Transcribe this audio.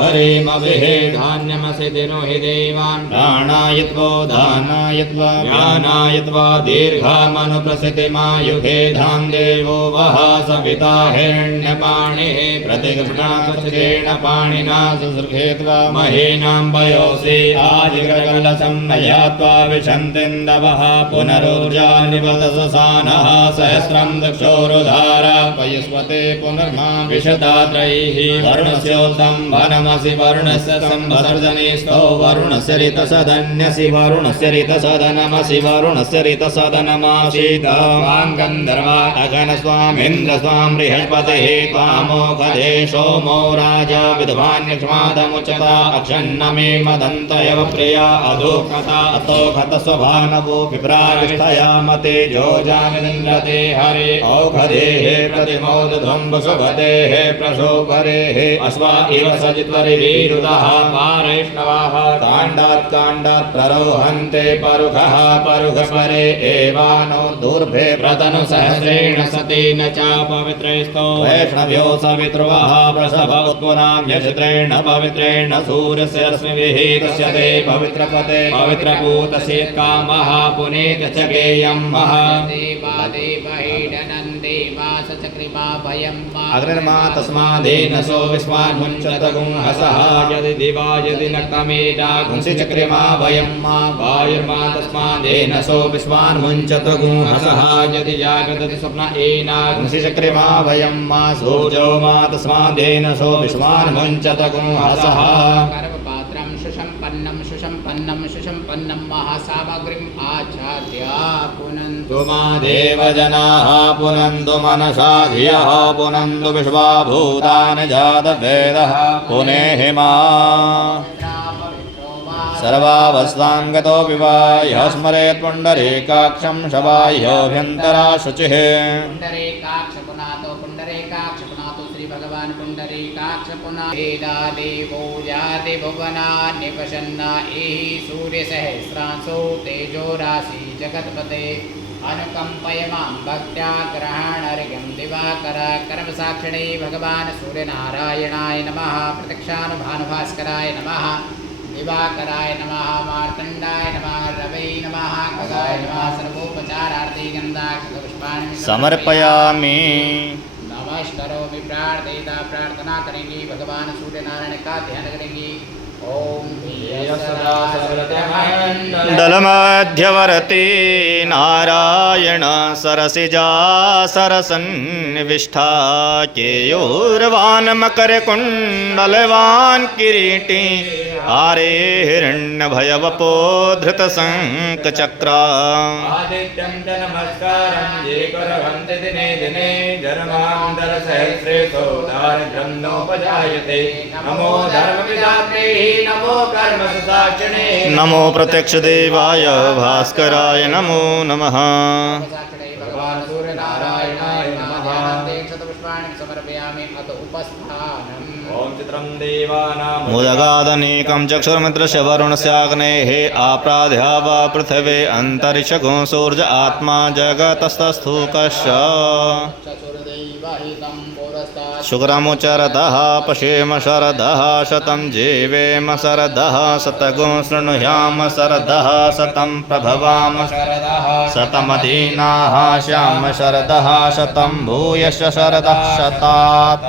भरेमभिः धान्यमसि दिनो हि देवान् प्राणायत्वो धानायत्वा ज्ञानायत्वा दीर्घामनुप्रसितिमायुगे धान् देवो वः सविता हिरण्यपाणिः प्रतिगृह्णात्वचरेण पाणिना सुसृघेत्वा महीनां वयोसि आजिग्रकलशं नयात्वा विशन्तिन्दवः पुनरुर्जा निवतससानः सहस्रं दक्षोरुधारा पयस्वते पुनर्मा विशदात्रैः वरुणस्योत्तम्भनमसि वरुणस्य सम्भसर्जनीस्थो वरुणस्य ऋतसदन्यसि वरुणस्य ऋतसदनमसि वरुणस्य ऋतसदनमासीतां गन्धर्वा अगनस्वामिन्द्रस्वां बृहस्पतिः त्वामोखधे सोमो राजा विद्वान्यक्ष्मादमुचता अक्षन्नमे मदन्तयव प्रिया अधोकता अतोखतस्वभानवो विप्राविष्ठया मते जोजामिन्द्रते हरे औषधेः प्रतिमोदध्वम्बसुभतेः प्रशोभरेः अश्वा इव सजित्वरिवीरुदः पारैष्णवाः काण्डात् प्ररोहन्ते परुखः परुखपरे एवानो दूर्भे प्रतनुसहस्रेण सतेन च पवित्रैस्तो वैष्णव्यो सवितृवः प्रसभ उत्पुनाम्यचित्रेण पवित्रेण सूर्यस्य रश्मिभिः दृश्यते पवित्रपते पवित्रपूतसेत्कामः पुनेत च गेयं महा अग्निर्मा तस्मादेन सो विस्मान्मुञ्चतगुंहसः यदि दिवा यदि नक्तमेडागुंसि चक्रिमा वयं मा वायुर्मा तस्मादेन सो विस्मान्मुञ्चतगुंहसः यदि जागृति स्वप्न एनागुंसि चक्रिमा वयं मा सूर्यो मा तस्मादेन सो विस्मान्मुञ्चतगुंहसः सुसम्पन्नं महासामग्रीम् आचार्या पुनन्तु मा देवजनाः पुनन्तु मनसा धियः पुनन्तु विश्वाभूतानि जातवेदः पुनेहि मा सर्वावस्थाङ्गतोऽपि वा यः स्मरेत् पुण्डरीकाक्षं शबाह्योऽभ्यन्तरा शुचिः देवो याति भुवनान्यपशन्ना एहि सूर्यसहस्रांशो तेजो राशि जगत्पते अनुकंपय मां भक्त्या ग्रहणार्घ्यं दिवाकरा कर्मसाक्षिणे भगवान् सूर्यनारायणाय नमः प्रत्यक्षानुभानुभास्कराय नमः दिवाकराय नमः मार्तण्डाय नमः रवै नमः खगाय नमः सर्वोपचारार्थे गन्धाक्षतपुष्पाणि समर्पयामि। नमस्करोमि प्रार्थयिता प्रार्थना करेंगी भगवान सूर्य नारायण का ध्यान करेंगी। ओम दलमध्यवर्ती नारायण सरसिजा सरसन्निविष्ठा केयूरवान् मकरकुण्डलवान् किरीटी हारे हिरण्यभयवपो धृतशङ्खचक्रा आदित्यं च नमस्कारं ये कुर्वन्ति दिने दिने जन्मान्तरसहस्रेषु दारिद्र्यं नोपजायते नमो धर्मविधात्रे नमो कर्मसाक्षिणे नमो प्रत्यक्षदेवाय भास्कराय नमो नमः। भगवान् सूर्यनारायणाय नमः। समर्पयामि अत उपस्थानम्। ओम चित्रं देवानां मुदगादनीकं चक्षुर्मित्रस्य वरुणस्याग्नेः आप्राध्या वा पृथिवे अन्तरिक्षगो सूर्य आत्मा जगतस्तस्थूकश्च शुक्रमुचरदः पश्येम शरदः शतं जीवेम शरदः शतगुं शृणुयाम शरदः शतं प्रभवाम शरदः शतमधीनाः श्याम शरदः शतं भूयश्च शरदः शतात्।